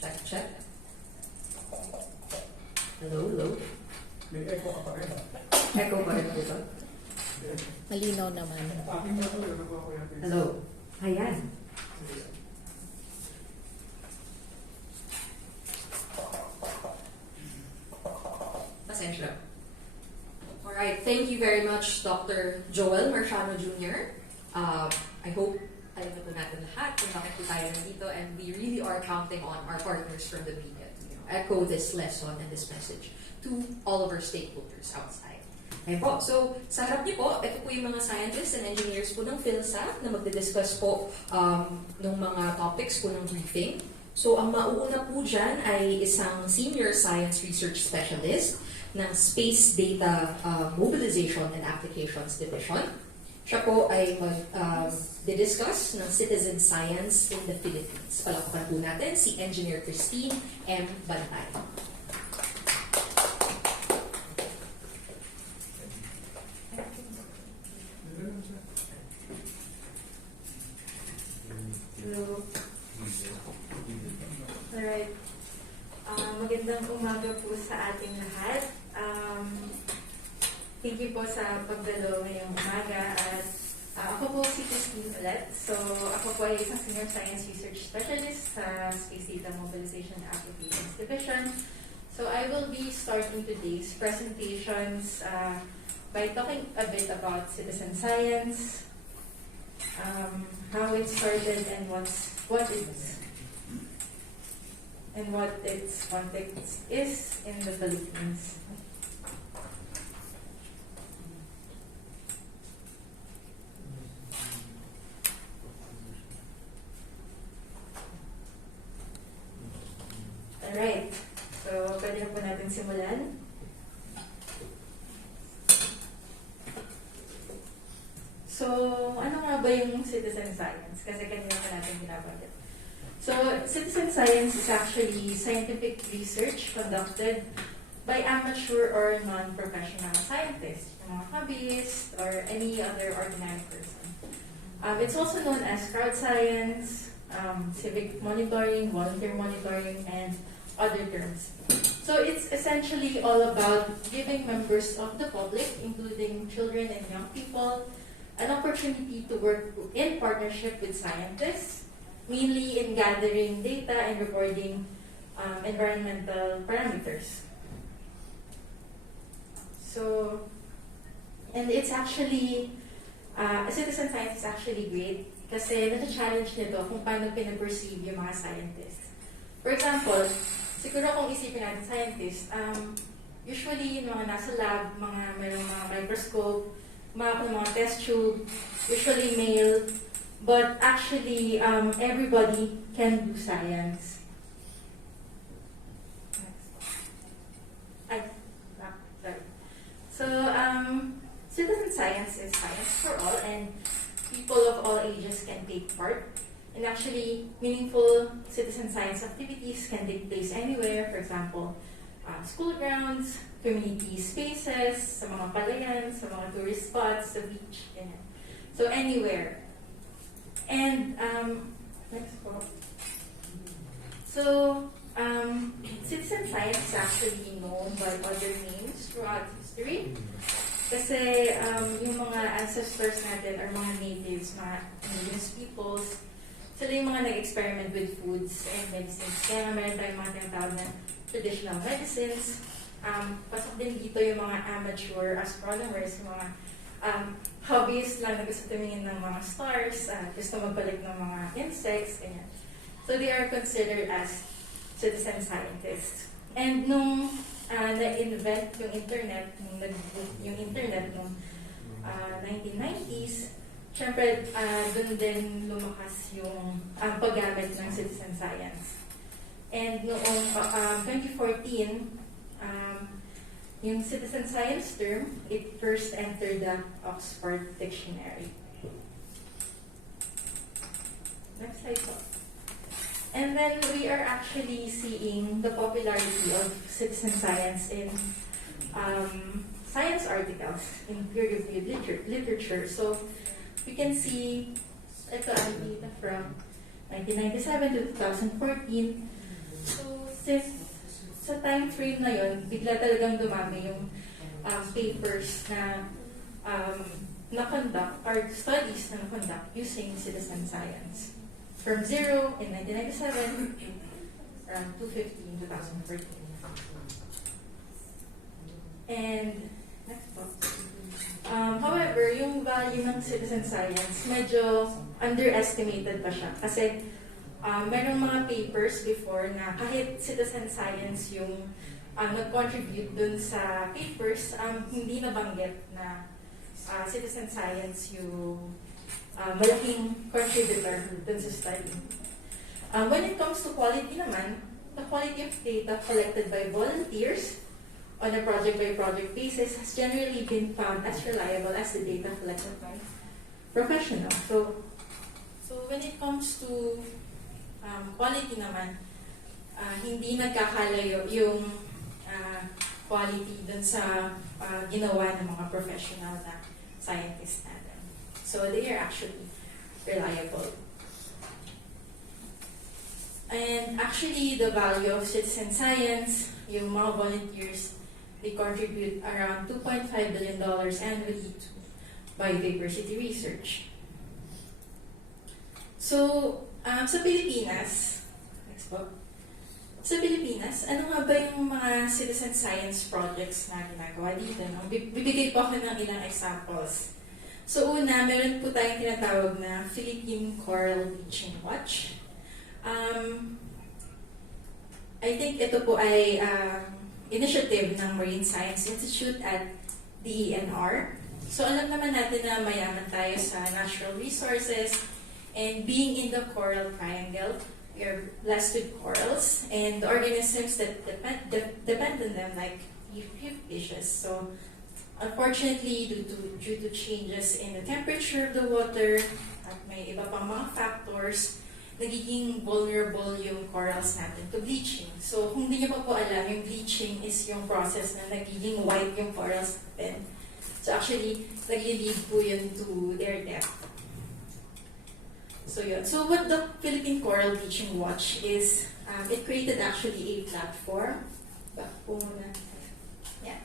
Check, check. Hello, hello. May echo ka pa rin. Echo pa rin po ba? Malinaw naman. Ating na to, ano ba ako natin? Hello. Ayan. Pasensya. Alright, thank you very much, Dr. Joel Marciano Jr. I hope alam na po natin lahat kung bakit po tayo nandito, and we really are counting on our partners from the media to echo this lesson and this message to all of our stakeholders outside. Ayan po. So, sa harap niyo po, ito po yung mga scientists and engineers po ng PhilSat na magdidiscuss po ng mga topics po ng briefing. So, ang mauuna po dyan ay isang Senior Science Research Specialist ng Space Data Mobilization and Applications Division. Siya po ay mag-discuss ng citizen science in the Philippines. Palakpakan po natin si Engineer Kristine Bantay. Hello. Alright. Magandang umaga po sa ating lahat. Thank you po sa pagdalo ngayong umaga. At ako po si Kristine ulit. So, ako po ay isang Senior Science Research Specialist sa Space Data Mobilization and Applications Division. So, I will be starting today's presentations by talking a bit about citizen science, how it started and what its context is in the Philippines. Alright, so pwede na po natin simulan. So, ano nga ba yung citizen science? Kasi kanina pa natin binabanggit. So, citizen science is actually scientific research conducted by amateur or non-professional scientists, mga hobbyist, or any other ordinary person. It's also known as crowd science, civic monitoring, volunteer monitoring, and other terms. So it's essentially all about giving members of the public, including children and young people, an opportunity to work in partnership with scientists, mainly in gathering data and recording environmental parameters. So, and it's actually, citizen science is actually great kasi nata-challenge nito kung paano pinaperceive yung mga scientists. For example, siguro kung isipin natin scientist, usually yung mga nasa lab, mayroong mga microscope, mga test tube, usually male, but actually everybody can do science. Sorry. So, citizen science is science for all, and people of all ages can take part. And actually, meaningful citizen science activities can take place anywhere. For example, school grounds, community spaces, sa mga palayan, sa mga tourist spots, sa beach, ganyan. So anywhere. And next po. So citizen science is actually known by other names throughout history. Kasi yung mga ancestors natin or mga natives, mga indigenous peoples, sila yung mga nag-experiment with foods and medicines. Kaya meron tayong mga tinatawag na traditional medicines. Pasok din dito yung mga amateur astronomers, yung mga hobbies lang na gusto tumingin ng mga stars, gusto magbalik ng mga insects, ganyan. So they are considered as citizen scientists. And nung na-invent yung internet, nung 1990s, syempre, doon din lumakas yung paggamit ng citizen science. And noong 2014, yung citizen science term, it first entered the Oxford Dictionary. Next slide po. And then we are actually seeing the popularity of citizen science in science articles, in peer-reviewed literature. So we can see ito ang data from 1997 to 2014. So, sa time frame na yun, bigla talagang dumami yung papers na na-conduct or studies na na-conduct using citizen science. From 0 in 1997 around 250 in 2014. And, next po. However, yung value ng citizen science, medyo underestimated pa siya. Kasi, merong mga papers before na kahit citizen science yung nag-contribute dun sa papers, hindi nabanggit na citizen science yung malaking contributor dun sa study. When it comes to quality naman, the quality of data collected by volunteers on a project-by-project basis has generally been found as reliable as the data collected by professionals. So when it comes to quality naman, hindi nagkakalayo yung quality dun sa ginawa ng mga professional na scientists natin. So they are actually reliable. And actually, the value of citizen science, yung mga volunteers, they contribute around $2.5 billion annually to biodiversity research. So, sa Pilipinas, next po. Sa Pilipinas, ano nga ba yung mga citizen science projects na ginagawa dito? No? Bibigay po ako ng ilang examples. So una, meron po tayong tinatawag na Philippine Coral Bleaching Watch. I think ito po ay initiative ng Marine Science Institute at DENR. So alam naman natin na mayaman tayo sa natural resources, and being in the coral triangle, we are blessed with corals and the organisms that depend on them, like reef fishes. So unfortunately, due to changes in the temperature of the water at may iba pang mga factors, nagiging vulnerable yung corals natin to bleaching. So kung hindi niyo pa po alam, yung bleaching is yung process na nagiging white yung corals natin. So actually, nag-lead po yun to their death. So yun. So what the Philippine Coral Bleaching Watch is, it created actually a platform. Yeah.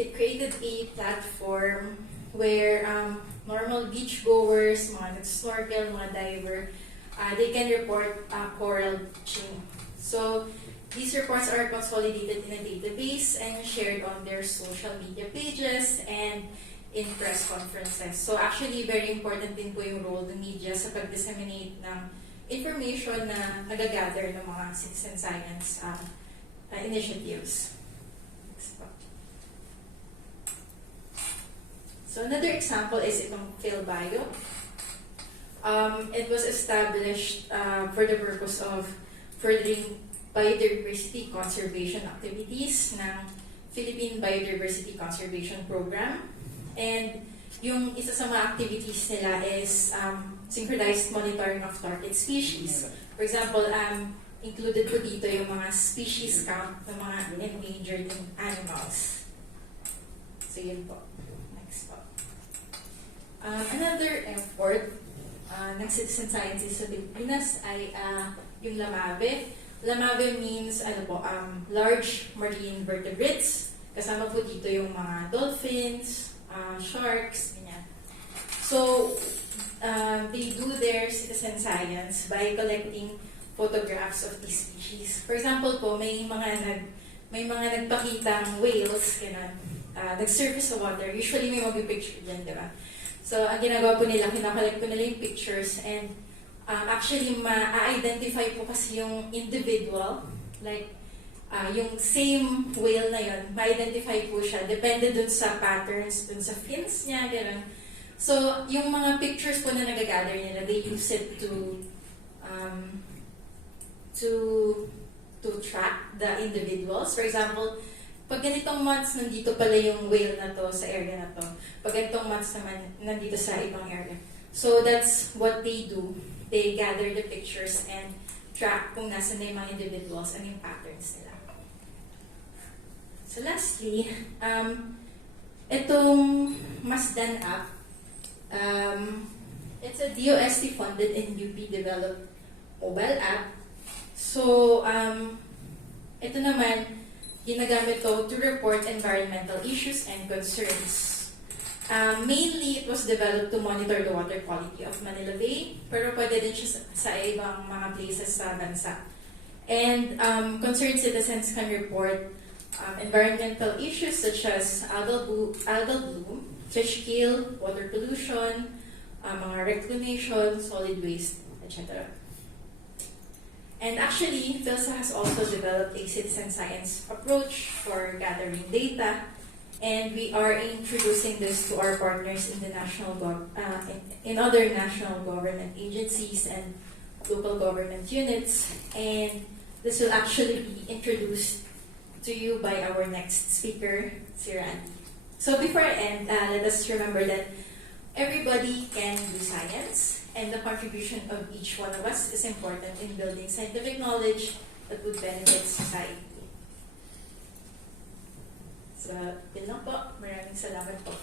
It created a platform where normal beachgoers, mga nag-snorkel, mga diver, they can report coral bleaching. So these reports are consolidated in a database and shared on their social media pages and in press conferences. So actually, very important din po yung role ng media sa pag-disseminate ng information na nagagather ng mga citizen science initiatives. So another example is itong PhilBio. It was established for the purpose of furthering biodiversity conservation activities ng Philippine Biodiversity Conservation Program. And yung isa sa mga activities nila is synchronized monitoring of target species. For example, included po dito yung mga species count ng mga endangered animals. So yun po. Next po. Another effort ng citizen scientists sa Pilipinas ay yung LAMAVE. LAMAVE means large marine vertebrates. Kasama po dito yung mga dolphins, sharks, ganyan. So, they do their citizen science by collecting photographs of these species. For example po, may mga nagpakitang whales, ganun, nag-surface sa water. Usually may mag-picture dyan, di ba? So, ang ginagawa po nila, kinakollect po nila yung pictures, and actually, ma-identify po kasi yung individual, like, yung same whale na yun, ma-identify po siya, depende dun sa patterns, dun sa fins niya, gano'n. So, yung mga pictures po na nagagather nila, they use it to track the individuals. For example, pag ganitong months, nandito pala yung whale na to sa area na to. Pag ganitong months naman, nandito sa ibang area. So, that's what they do. They gather the pictures and track kung nasa na yung mga individuals and yung patterns nila. So lastly, itong Masdan app, it's a DOST funded and UP developed mobile app. So, ito naman, ginagamit to report environmental issues and concerns. Mainly, it was developed to monitor the water quality of Manila Bay, pero pwede din siya sa ibang mga places sa bansa. And concerned citizens can report environmental issues such as algal bloom, fish kill, water pollution, mga reclamation, solid waste, etc. And actually, PhilSA has also developed a citizen science approach for gathering data, and we are introducing this to our partners in the in other national government agencies and local government units, and this will actually be introduced to you by our next speaker, si Randy. So before I end, let us remember that everybody can do science, and the contribution of each one of us is important in building scientific knowledge that would benefit society. So, yun lang po. Maraming salamat po.